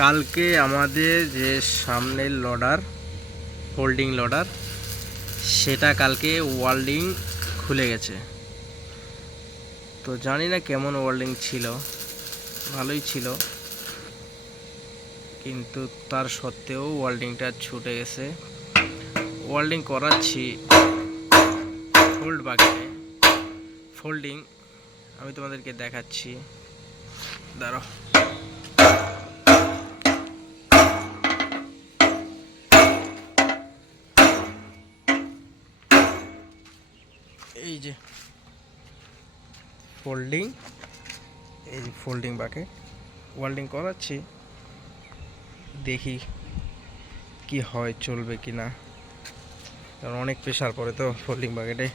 কালকে আমাদের যে সামনের লোডার ফোল্ডিং লোডার সেটা কালকে ওয়েল্ডিং খুলে গেছে। তো জানি না কেমন ওয়েল্ডিং ছিল, ভালোই ছিল, কিন্তু তার সত্ত্বেও ওয়েল্ডিংটা ছুটে গেছে। ওয়েল্ডিং করাচ্ছি ফোল্ড বাকেটে, ফোল্ডিং আমি তোমাদেরকে দেখাচ্ছি, দাঁড়াও। এই যে ফোল্ডিং, এই যে ফোল্ডিং বাকেট ওয়েল্ডিং করাচ্ছি, দেখি কি হয়, চলবে কি না, কারণ অনেক প্রেশার পড়ে তো ফোল্ডিং বাকেটে।